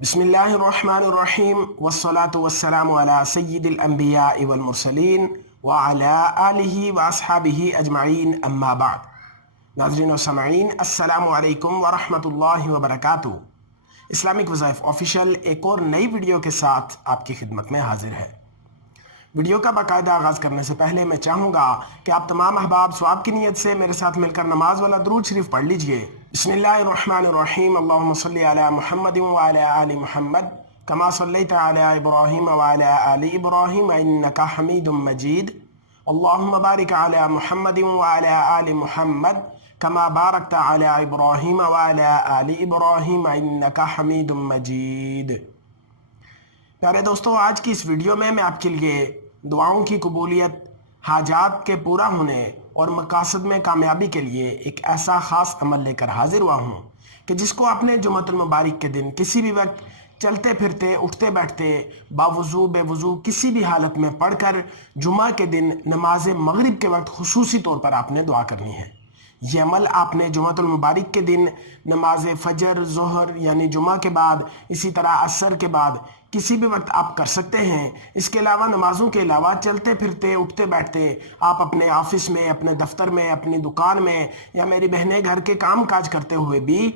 بسم اللہ الرحمن الرحیم والصلاة والسلام علی سید الانبیاء والمرسلین وعلی آلہ واصحابہ اجمعین اما بعد۔ ناظرین و سامعین، السلام علیکم ورحمۃ اللہ وبرکاتہ۔ اسلامک وظائف آفیشیل ایک اور نئی ویڈیو کے ساتھ آپ کی خدمت میں حاضر ہے۔ ویڈیو کا باقاعدہ آغاز کرنے سے پہلے میں چاہوں گا کہ آپ تمام احباب ثواب کی نیت سے میرے ساتھ مل کر نماز والا درود شریف پڑھ لیجئے۔ بسم اللہ الرحمن الرحیم، اللہم صلی علی محمد وعلی آل محمد کما صلیت علی ابراہیم وعلی آل ابراہیم انکا حمید مجید، اللہم بارک علی محمد وعلی آل محمد کما بارکت علی ابراہیم وعلی آل ابراہیم انکا حمید مجید۔ پیارے دوستو، آج کی اس ویڈیو میں آپ کے لیے دعاؤں کی قبولیت، حاجات کے پورا ہونے اور مقاصد میں کامیابی کے لیے ایک ایسا خاص عمل لے کر حاضر ہوا ہوں کہ جس کو آپ نے جمعۃ المبارک کے دن کسی بھی وقت چلتے پھرتے، اٹھتے بیٹھتے، باوضو بے وضو کسی بھی حالت میں پڑھ کر جمعہ کے دن نماز مغرب کے وقت خصوصی طور پر آپ نے دعا کرنی ہے۔ یہ عمل آپ نے جمعۃ المبارک کے دن نماز فجر، ظہر یعنی جمعہ کے بعد، اسی طرح عصر کے بعد کسی بھی وقت آپ کر سکتے ہیں۔ اس کے علاوہ نمازوں کے علاوہ چلتے پھرتے، اٹھتے بیٹھتے آپ اپنے آفس میں، اپنے دفتر میں، اپنی دکان میں یا میری بہنیں گھر کے کام کاج کرتے ہوئے بھی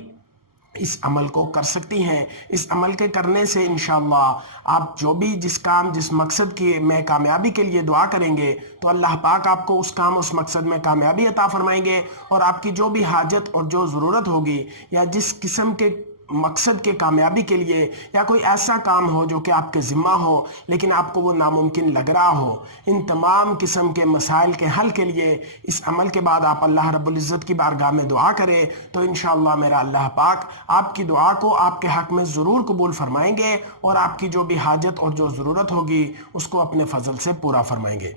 اس عمل کو کر سکتی ہیں۔ اس عمل کے کرنے سے انشاءاللہ آپ جو بھی جس کام، جس مقصد کی میں کامیابی کے لیے دعا کریں گے تو اللہ پاک آپ کو اس کام، اس مقصد میں کامیابی عطا فرمائیں گے، اور آپ کی جو بھی حاجت اور جو ضرورت ہوگی یا جس قسم کے مقصد کے کامیابی کے لیے، یا کوئی ایسا کام ہو جو کہ آپ کے ذمہ ہو لیکن آپ کو وہ ناممکن لگ رہا ہو، ان تمام قسم کے مسائل کے حل کے لیے اس عمل کے بعد آپ اللہ رب العزت کی بارگاہ میں دعا کریں تو انشاءاللہ میرا اللہ پاک آپ کی دعا کو آپ کے حق میں ضرور قبول فرمائیں گے، اور آپ کی جو بھی حاجت اور جو ضرورت ہوگی اس کو اپنے فضل سے پورا فرمائیں گے۔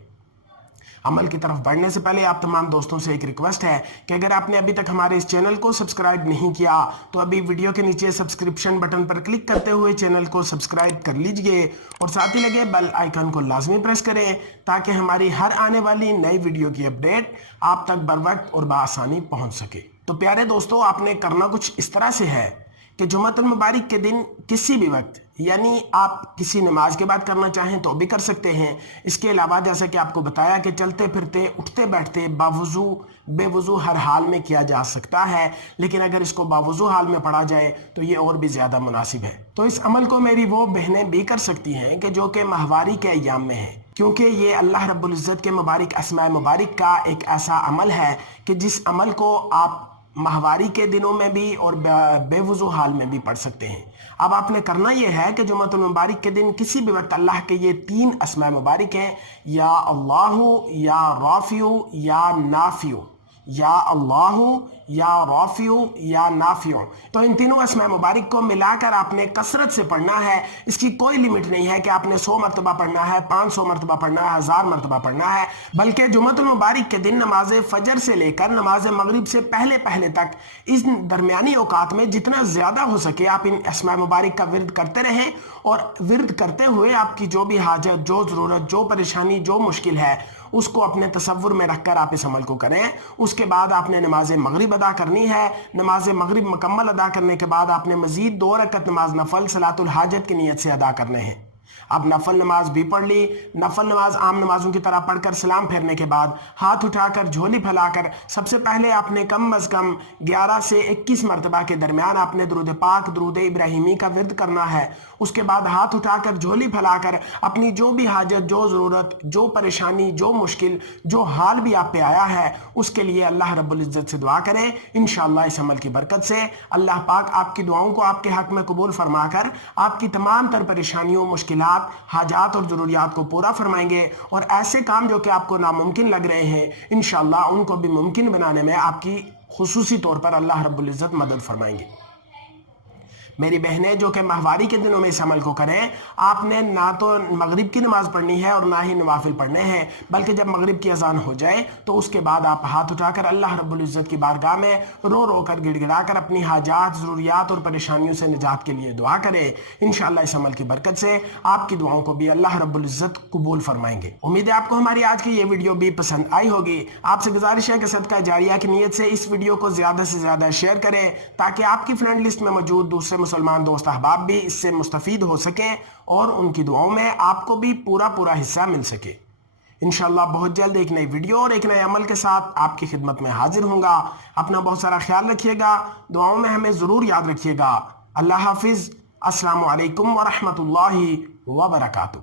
عمل کی طرف بڑھنے سے پہلے آپ تمام دوستوں سے ایک ریکویسٹ ہے کہ اگر آپ نے ابھی تک ہمارے اس چینل کو سبسکرائب نہیں کیا تو ابھی ویڈیو کے نیچے سبسکرپشن بٹن پر کلک کرتے ہوئے چینل کو سبسکرائب کر لیجئے، اور ساتھ ہی لگے بیل آئیکن کو لازمی پریس کریں تاکہ ہماری ہر آنے والی نئی ویڈیو کی اپڈیٹ آپ تک بروقت اور بآسانی پہنچ سکے۔ تو پیارے دوستو، آپ نے کرنا کچھ اس طرح سے ہے کہ جمعۃ المبارک کے دن کسی بھی وقت، یعنی آپ کسی نماز کے بعد کرنا چاہیں تو بھی کر سکتے ہیں۔ اس کے علاوہ جیسا کہ آپ کو بتایا کہ چلتے پھرتے، اٹھتے بیٹھتے، باوضو بے وضو ہر حال میں کیا جا سکتا ہے، لیکن اگر اس کو باوضو حال میں پڑھا جائے تو یہ اور بھی زیادہ مناسب ہے۔ تو اس عمل کو میری وہ بہنیں بھی کر سکتی ہیں کہ جو کہ ماہواری کے ایام میں ہیں، کیونکہ یہ اللہ رب العزت کے مبارک اسماء مبارک کا ایک ایسا عمل ہے کہ جس عمل کو آپ ماہواری کے دنوں میں بھی اور بے وضو حال میں بھی پڑھ سکتے ہیں۔ اب آپ نے کرنا یہ ہے کہ جمعۃ المبارک کے دن کسی بھی وقت اللہ کے یہ 3 اسماء مبارک ہیں، یا اللہ، یا رافع، یا نافع، یا اللہ، یا رافع، یا نافع، تو ان تینوں اسماء مبارک کو ملا کر آپ نے کثرت سے پڑھنا ہے۔ اس کی کوئی لیمٹ نہیں ہے کہ آپ نے 100 مرتبہ پڑھنا ہے، 500 مرتبہ پڑھنا ہے، 1000 مرتبہ پڑھنا ہے، بلکہ جمعۃ المبارک کے دن نماز فجر سے لے کر نماز مغرب سے پہلے تک اس درمیانی اوقات میں جتنا زیادہ ہو سکے آپ ان اسماء مبارک کا ورد کرتے رہیں، اور ورد کرتے ہوئے آپ کی جو بھی حاجت، جو ضرورت، جو پریشانی، جو مشکل ہے اس کو اپنے تصور میں رکھ کر آپ اس عمل کو کریں۔ اس کے بعد آپ نے نماز مغرب ادا کرنی ہے۔ نماز مغرب مکمل ادا کرنے کے بعد آپ نے مزید 2 رکعت نماز نفل صلاۃ الحاجت کی نیت سے ادا کرنے ہیں۔ اب نفل نماز بھی پڑھ لی، نفل نماز عام نمازوں کی طرح پڑھ کر سلام پھیرنے کے بعد ہاتھ اٹھا کر جھولی پھیلا کر سب سے پہلے آپ نے کم از کم 11 سے 21 مرتبہ کے درمیان آپ نے درود پاک، درود ابراہیمی کا ورد کرنا ہے۔ اس کے بعد ہاتھ اٹھا کر جھولی پھیلا کر اپنی جو بھی حاجت، جو ضرورت، جو پریشانی، جو مشکل، جو حال بھی آپ پہ آیا ہے اس کے لیے اللہ رب العزت سے دعا کریں۔ انشاءاللہ اس عمل کی برکت سے اللہ پاک آپ کی دعاؤں کو آپ کے حق میں قبول فرما کر آپ کی تمام تر پریشانیوں، مشکلات، حاجات اور ضروریات کو پورا فرمائیں گے، اور ایسے کام جو کہ آپ کو ناممکن لگ رہے ہیں انشاءاللہ ان کو بھی ممکن بنانے میں آپ کی خصوصی طور پر اللہ رب العزت مدد فرمائیں گے۔ میری بہنیں جو کہ ماہواری کے دنوں میں اس عمل کو کریں، آپ نے نہ تو مغرب کی نماز پڑھنی ہے اور نہ ہی نوافل پڑھنے ہیں، بلکہ جب مغرب کی اذان ہو جائے تو اس کے بعد آپ ہاتھ اٹھا کر اللہ رب العزت کی بارگاہ میں رو رو کر، گڑ گڑا کر اپنی حاجات، ضروریات اور پریشانیوں سے نجات کے لیے دعا کریں۔ انشاءاللہ اس عمل کی برکت سے آپ کی دعاؤں کو بھی اللہ رب العزت قبول فرمائیں گے۔ امید ہے آپ کو ہماری آج کی یہ ویڈیو بھی پسند آئی ہوگی۔ آپ سے گزارش ہے کہ صدقہ جاریہ کی نیت سے اس ویڈیو کو زیادہ سے زیادہ شیئر کریں تاکہ آپ کی فرینڈ لسٹ میں موجود دوسرے مسلمان دوست احباب بھی اس سے مستفید ہو سکیں اور ان کی دعاؤں میں آپ کو بھی پورا حصہ مل سکے۔ انشاءاللہ بہت جلد ایک نئی ویڈیو اور ایک نئے عمل کے ساتھ آپ کی خدمت میں حاضر ہوں گا۔ اپنا بہت سارا خیال رکھیے گا، دعاؤں میں ہمیں ضرور یاد رکھیے گا۔ اللہ حافظ۔ السلام علیکم ورحمۃ اللہ وبرکاتہ۔